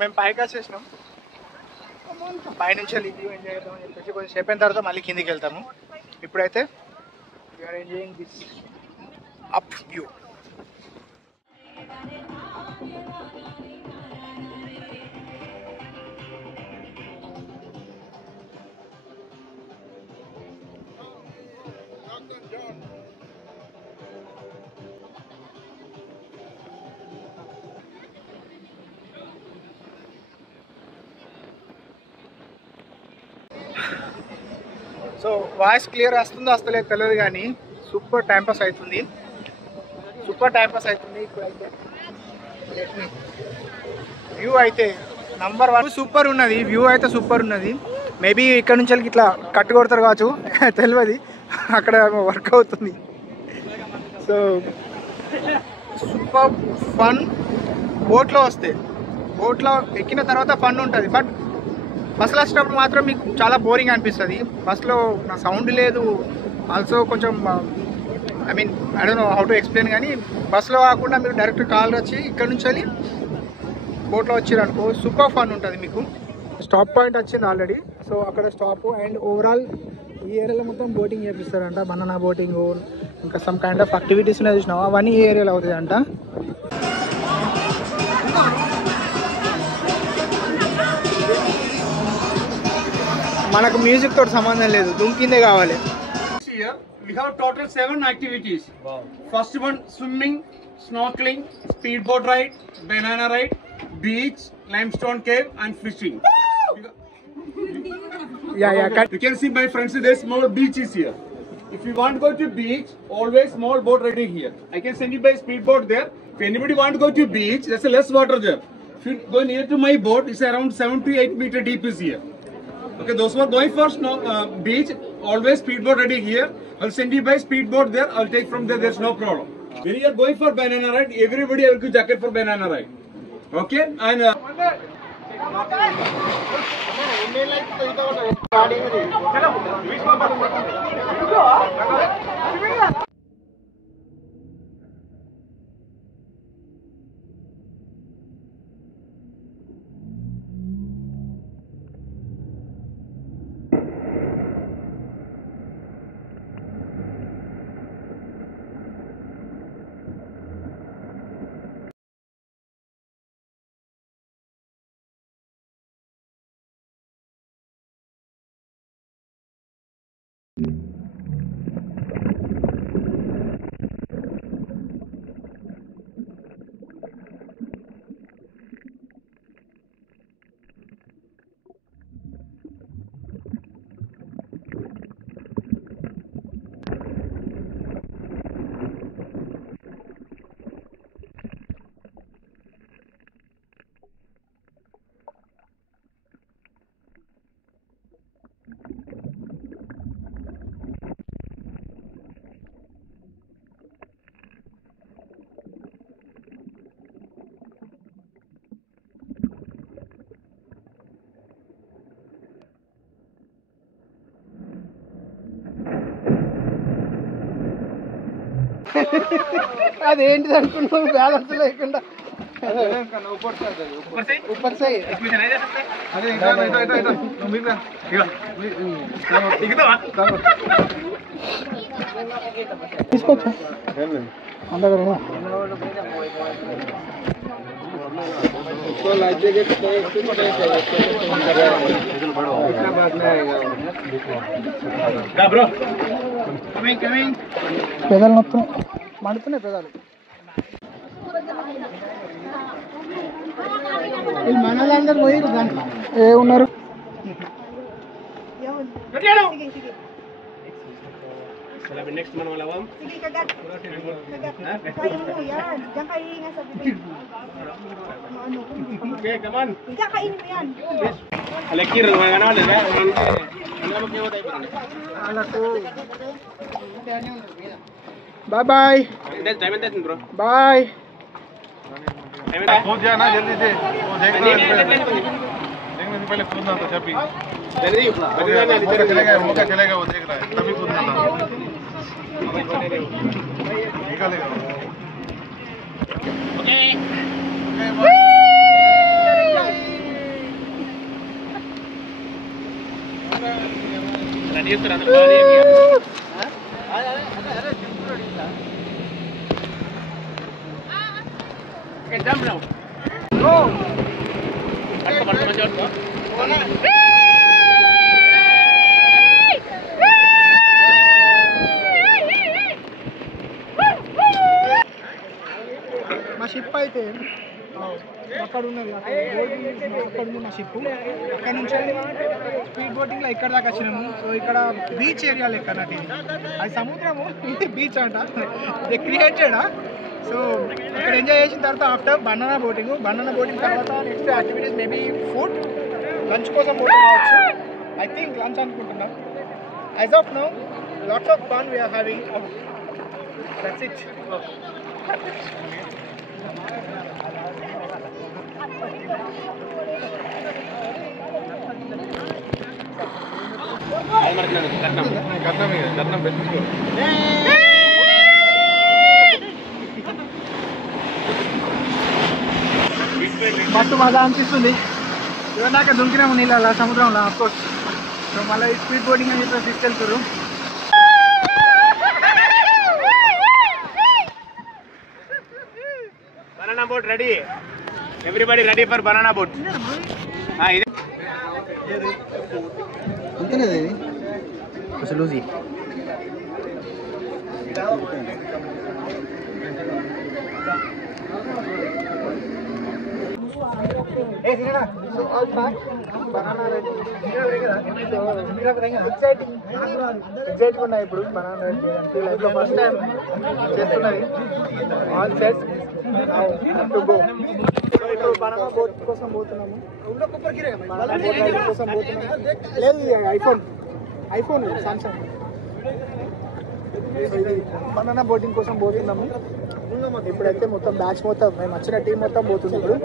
మేము పైకి వచ్చేసినాం. పైనుంచి వ్యూ ఎంజాయ్ చేద్దామని చెప్పేసి కొంచెం సేపు అయిన తర్వాత మళ్ళీ కిందికి వెళ్తాము. ఇప్పుడైతే we're enjoying this up view. So voice clear వస్తుందో వస్తలేదు తెలియదు కానీ సూపర్ టైంపాస్ అవుతుంది. ఇప్పుడైతే వ్యూ అయితే నంబర్ 1 సూపర్ ఉన్నది. వ్యూ అయితే సూపర్ ఉన్నది. మేబీ ఇక్కడ నుంచి ఇట్లా కట్టు కొడతారు కావచ్చు తెలియదు, అక్కడ వర్క్ అవుతుంది. So super fun. బోట్లో ఎక్కిన తర్వాత ఫన్ ఉంటుంది. బట్ బస్సులో వచ్చినప్పుడు మాత్రం మీకు చాలా బోరింగ్ అనిపిస్తుంది. బస్సులో నా సౌండ్ లేదు. ఆల్సో కొంచెం I mean I don't know how to explain, కానీ బస్సులో కాకుండా మీరు డైరెక్ట్ కాల్ వచ్చి ఇక్కడ నుంచి వెళ్ళి బోట్లో వచ్చారనుకో సూపర్ ఫన్ ఉంటుంది మీకు. స్టాప్ పాయింట్ వచ్చింది ఆల్రెడీ. సో అక్కడ స్టాప్ అండ్ ఓవరాల్ ఈ ఏరియాలో మొత్తం బోటింగ్ చేపిస్తారంట. బనానా బోటింగ్, ఇంకా సమ్ కైండ్ ఆఫ్ యాక్టివిటీస్ ఉన్నాయి చూసినావా, అవన్నీ ఈ ఏరియాలో అవుతాయి అంట. మనకు మ్యూజిక్ తోటి సంబంధం లేదు, దుంకిందే కావాలి. Here we have total 7 activities. Wow. First one, swimming, snorkeling, speedboat ride, banana ride, beach, limestone cave and fishing. Yeah. You can see my friends, there's small beaches here. If you want to go to beach, always small boat riding here. I can send you by speedboat there. If anybody want to go to beach, there's a less water there. If you go near to my boat, it's around 7 to 8 meter deep is here. Okay, those who are going for beach, always speedboat ready here. I'll send you by speedboat there. I'll take from there. There's no problem. When you are going for banana ride, everybody will give jacket for banana ride. Okay, and అదేంటిది అనుకున్నావు, balance లేకుండా ऊपर से తీసుకోవచ్చు అందగరేనా పెదాలు మొత్తం మండుతున్నాయి పెదాలు. వీళ్ళు మనలందరూ పోయారు దాంట్లో ఏ ఉన్నారు. next man wala wam. Sige kagat. Kaya mo yan. Diyan kayo nga sa bibig. Ano? Okay, come on. Diyan kainin mo yan. Alakir mana wala ba? Ano mo kayo tayo? వాళ్ళకు bye bye Time and bro. Bye. पहुंच जाना जल्दी से वो देखना देखने से पहले कूदना था छपी मौका चलेगा वो देख रहा है तभी कूदना था निकालेगा Okay. మా షిప్ అయితే అక్కడ ఉన్నది, అక్కడ ఉంది మా షిప్. అక్కడ నుంచి స్పీడ్ బోటింగ్లో ఇక్కడ దాకా వచ్చినాము. సో ఇక్కడ బీచ్ ఏరియా లెక్క అన్నట్టు ఇది, అది సముద్రము, ఇది బీచ్ అంట, ఇది క్రియేటెడా. సో ఇక్కడ ఎంజాయ్ చేసిన తర్వాత ఆఫ్టర్ బనానా బోటింగ్ తర్వాత next activities maybe food, lunch కోసం పోటీ కావచ్చు. ఐ థింక్ లంచ్ అనుకుంటున్నాం. As of now lots of fun we're having. That's it. కట్నం పెట్టుకో. మస్తు మజా అనిపిస్తుంది. ఇవన్నాక దుంకినాము నీళ్ళ సముద్రంలో అఫ్కోర్స్. సో మళ్ళీ స్పీడ్ బోటింగ్ అని చెప్పి తీసుకెళ్తారు. banana boat ready, everybody ready for banana boat. అంతేనేది అసలు లూజీ. So all packed, banana ready. Exciting ఉన్నాయి ఇప్పుడు banana ready చేయడానికి. లైఫ్ లో ఫస్ట్ టైం చేస్తున్నది. All set, now have to go. So ఇప్పుడు banana boat కోసం పోతున్నాము. banana boat రైడింగ్ కోసం పోతున్నాము. లేదు ఐఫోన్ సామ్సంగ్. బనానా బోటింగ్ కోసం పోతున్నాము. ఇప్పుడైతే మొత్తం బ్యాచ్ మొత్తం మేము వచ్చిన టీం మొత్తం పోతుంది ఇప్పుడు.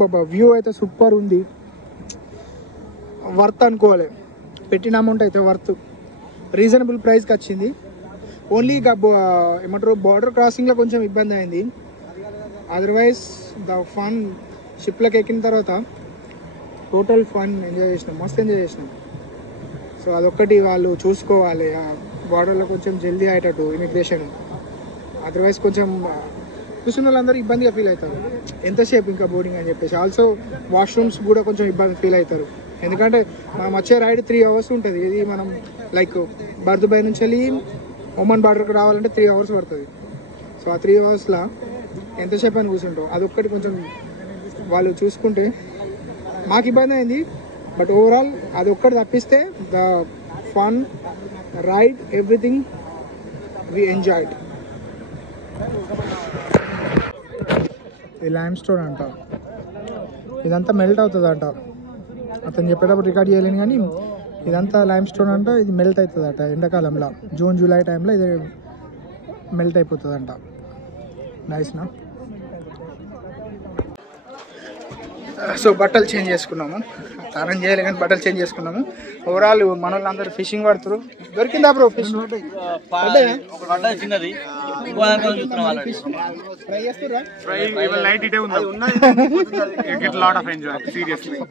బాబా వ్యూ అయితే సూపర్ ఉంది. వర్త్ అనుకోవాలి, పెట్టిన అమౌంట్ అయితే వర్త్. రీజనబుల్ ప్రైస్కి వచ్చింది. ఓన్లీ ఏమంటారు బార్డర్ క్రాసింగ్లో కొంచెం ఇబ్బంది అయింది. అదర్వైజ్ ద ఫన్ షిప్లోకి ఎక్కిన తర్వాత టోటల్ ఫన్ ఎంజాయ్ చేసినాం, మస్తు ఎంజాయ్ చేసినాం. సో అదొక్కటి వాళ్ళు చూసుకోవాలి, బార్డర్లో కొంచెం జల్దీ అయ్యేటట్టు ఇమిగ్రేషన్. అదర్వైజ్ కొంచెం చూసిన వాళ్ళందరూ ఇబ్బందిగా ఫీల్ అవుతారు, ఎంతసేపు ఇంకా బోర్డింగ్ అని చెప్పేసి. ఆల్సో వాష్రూమ్స్ కూడా కొంచెం ఇబ్బంది ఫీల్ అవుతారు. ఎందుకంటే మనం వచ్చే రైడ్ 3 hours ఉంటుంది. ఇది మనం లైక్ బర్దుబాయ్ నుంచి వెళ్ళి ఒమన్ బార్డర్కి రావాలంటే 3 hours పడుతుంది. సో ఆ 3 hours ఎంతసేపు అని కూర్చుంటాం. అదొక్కటి కొంచెం వాళ్ళు చూసుకుంటే మాకు ఇబ్బంది అయింది. బట్ ఓవరాల్ అదొక్కటి తప్పిస్తే the fun ride everything we enjoyed. ఇది లైమ్ స్టోన్ అంట, ఇదంతా మెల్ట్ అవుతుంది అంట. అతను చెప్పేటప్పుడు రికార్డ్ చేయలేను కానీ ఇదంతా లైమ్ స్టోన్ అంట. ఇది మెల్ట్ అవుతుంది అట ఎండాకాలంలో, జూన్ జూలై టైంలో ఇది మెల్ట్ అయిపోతుంది అంట. నైస్నా. సో బట్టలు చేంజ్ చేసుకున్నాము, స్నానం చేయలే కానీ బట్టలు చేంజ్ చేసుకున్నాము. ఓవరాల్ మన వాళ్ళందరూ ఫిషింగ్ పడుతురు. దొరికిందా బ్రో ఫిష్? చిన్నది ఫ్రై చేస్తురా? నైట్ ఇటే ఉంది.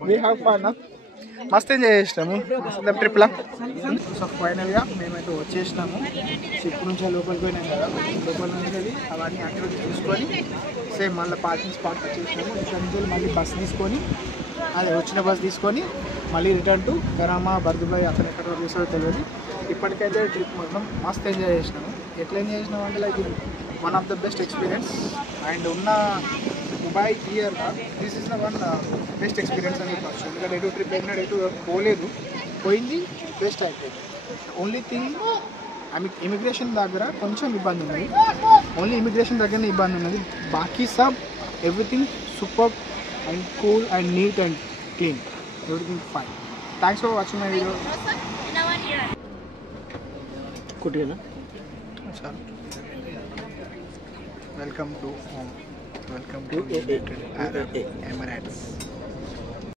We have fun, మస్తు ఎంజాయ్ చేసినాము ట్రిప్లో. సో ఫైనల్గా మేమైతే వచ్చేసినాము. షిప్ నుంచి లోపలికి పోయినాం కదా, లోపల నుంచి వెళ్ళి అవన్నీ యాక్టివిటీ చూసుకొని సేమ్ మళ్ళీ పార్కింగ్ స్పాట్ వచ్చేసినాము. ఇక్కడ నుంచి మళ్ళీ బస్ తీసుకొని, అదే వచ్చిన బస్ తీసుకొని మళ్ళీ రిటర్న్ టు గరామా బర్దుబాయ్. అతను ఎక్కడ చూసాడో తెలియదు. ఇప్పటికైతే ట్రిప్ మొత్తం మస్తు ఎంజాయ్ చేసినాము. ఎట్లా ఎంజాయ్ చేసినాము అంటే like one of the best experience. And ఉన్న Dubai year this is the one best experience అని చెప్పచ్చు. ఎందుకంటే ఎటు ట్రిప్ అయినాడు, ఎటు పోలేదు, పోయింది బెస్ట్ అయిపోయింది. ఓన్లీ థింగ్ ఇమిగ్రేషన్ దగ్గర కొంచెం ఇబ్బంది ఉన్నది. ఓన్లీ ఇమిగ్రేషన్ దగ్గరనే ఇబ్బంది ఉన్నది. బాకీ సబ్ everything super and cool and neat and clean, everything fine. Thanks for watching my video. కుట్టినా చాలు. Welcome to United Arab Emirates.